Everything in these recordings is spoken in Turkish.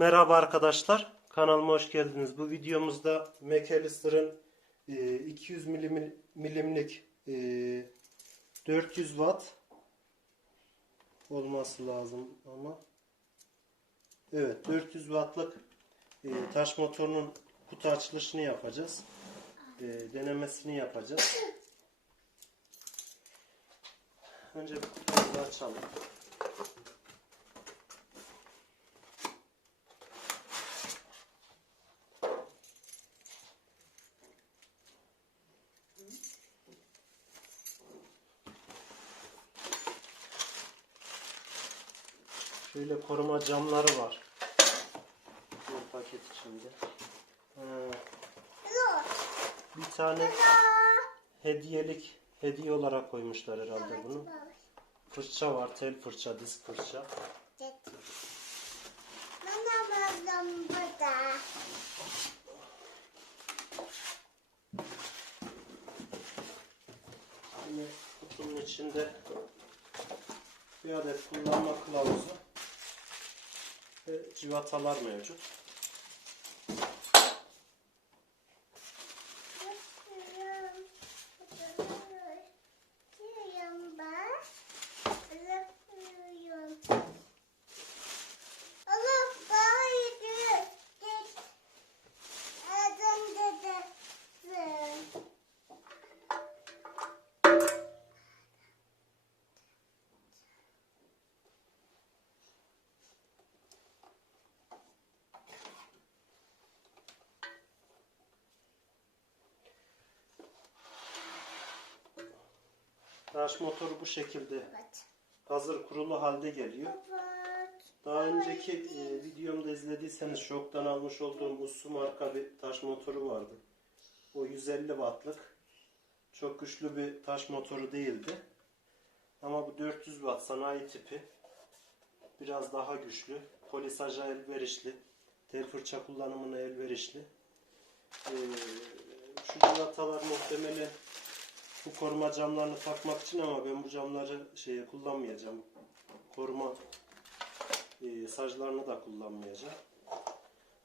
Merhaba arkadaşlar. Kanalıma hoş geldiniz. Bu videomuzda McAllister'ın e, 200 milim, milimlik e, 400 watt olması lazım ama evet 400 wattlık e, taş motorunun kutu açılışını yapacağız. E, denemesini yapacağız. Önce kutuyu açalım. Şöyle koruma camları var. Bir paket içinde. Ee, bir tane hediyelik hediye olarak koymuşlar herhalde bunu. Fırça var, tel fırça, disk fırça. Yine kutunun içinde bir adet kullanma kılavuzu ve civatalar mevcut. Taş motoru bu şekilde hazır kurulu halde geliyor. Daha önceki e, videomda izlediyseniz şoktan almış olduğum Ussu marka bir taş motoru vardı. O 150 wattlık. Çok güçlü bir taş motoru değildi. Ama bu 400 watt sanayi tipi. Biraz daha güçlü. Polisaja elverişli. Tel fırça kullanımına elverişli. Ee, şu civatalar muhtemelen bu koruma camlarını takmak için ama ben bu camları şeye kullanmayacağım. Koruma e, saclarını da kullanmayacağım.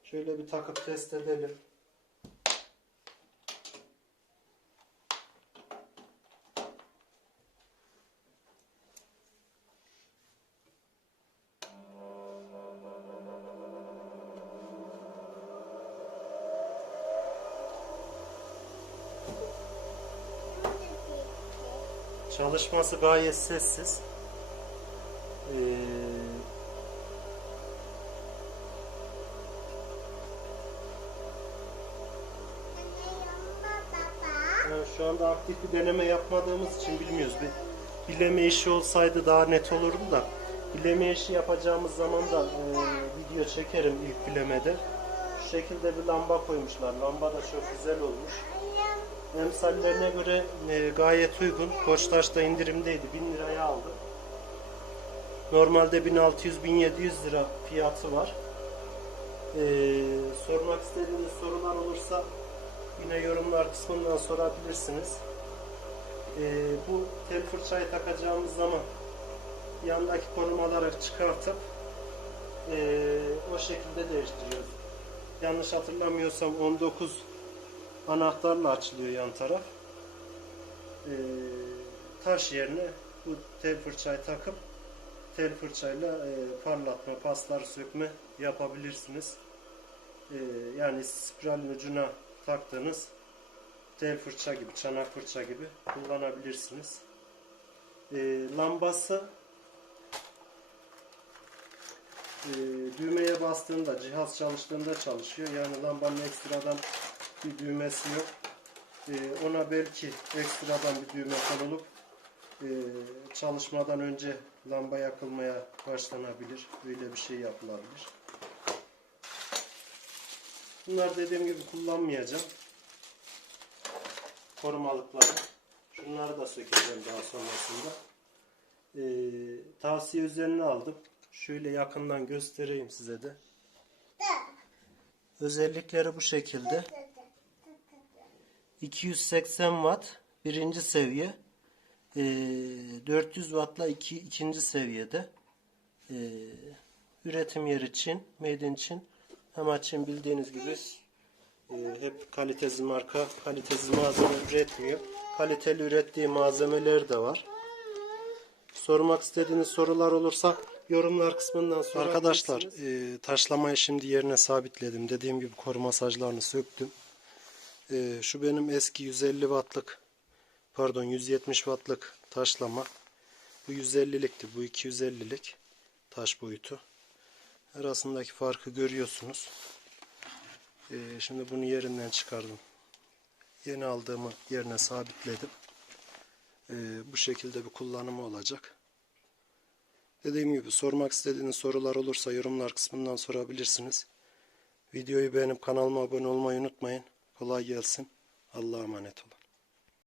Şöyle bir takıp test edelim. Çalışması gayet sessiz. Ee, yani şu anda aktif bir deneme yapmadığımız için bilmiyoruz. Bir bileme işi olsaydı daha net olurdu da. Bileme işi yapacağımız zaman da e, video çekerim ilk bilemede. Şu şekilde bir lamba koymuşlar. Lamba da çok güzel olmuş. Emsallerine göre e, gayet uygun. Koçtaş'ta indirimdeydi. 1000 liraya aldı. Normalde 1600-1700 lira fiyatı var. E, sormak istediğiniz sorular olursa yine yorumlar kısmından sorabilirsiniz. E, bu tel fırçayı takacağımız zaman yandaki korumaları çıkartıp e, o şekilde değiştiriyoruz. Yanlış hatırlamıyorsam 19 anahtarla açılıyor yan taraf. Ee, taş yerine bu tel fırçayı takıp tel fırçayla e, parlatma, paslar sökme yapabilirsiniz. Ee, yani spiralin ucuna taktığınız tel fırça gibi, çanak fırça gibi kullanabilirsiniz. Ee, lambası e, düğmeye bastığında, cihaz çalıştığında çalışıyor. Yani lambanın ekstradan bir düğmesi yok. Ee, ona belki ekstradan bir düğme konulup e, çalışmadan önce lamba yakılmaya başlanabilir. Böyle bir şey yapılabilir. Bunlar dediğim gibi kullanmayacağım. Korumalıkları. Şunları da sökeceğim daha sonrasında. Ee, tavsiye üzerine aldım. Şöyle yakından göstereyim size de. Özellikleri bu şekilde. 280 watt birinci seviye. Ee, 400 wattla iki, ikinci seviyede. Ee, Üretim yeri Çin, Made in Çin. Ama Çin bildiğiniz gibi e, hep kalitesiz marka, kalitesiz malzeme üretmiyor. Kaliteli ürettiği malzemeleri de var. Sormak istediğiniz sorular olursa yorumlar kısmından sonra Arkadaşlar e, taşlamayı şimdi yerine sabitledim. Dediğim gibi koruma saclarını söktüm. E, şu benim eski 150 wattlık pardon 170 wattlık taşlama. Bu 150'likti. Bu 250'lik taş boyutu. Arasındaki farkı görüyorsunuz. E, şimdi bunu yerinden çıkardım. Yeni aldığımı yerine sabitledim. E, bu şekilde bir kullanımı olacak. Dediğim gibi sormak istediğiniz sorular olursa yorumlar kısmından sorabilirsiniz. Videoyu beğenip kanalıma abone olmayı unutmayın. Kolay gelsin. Allah'a emanet olun.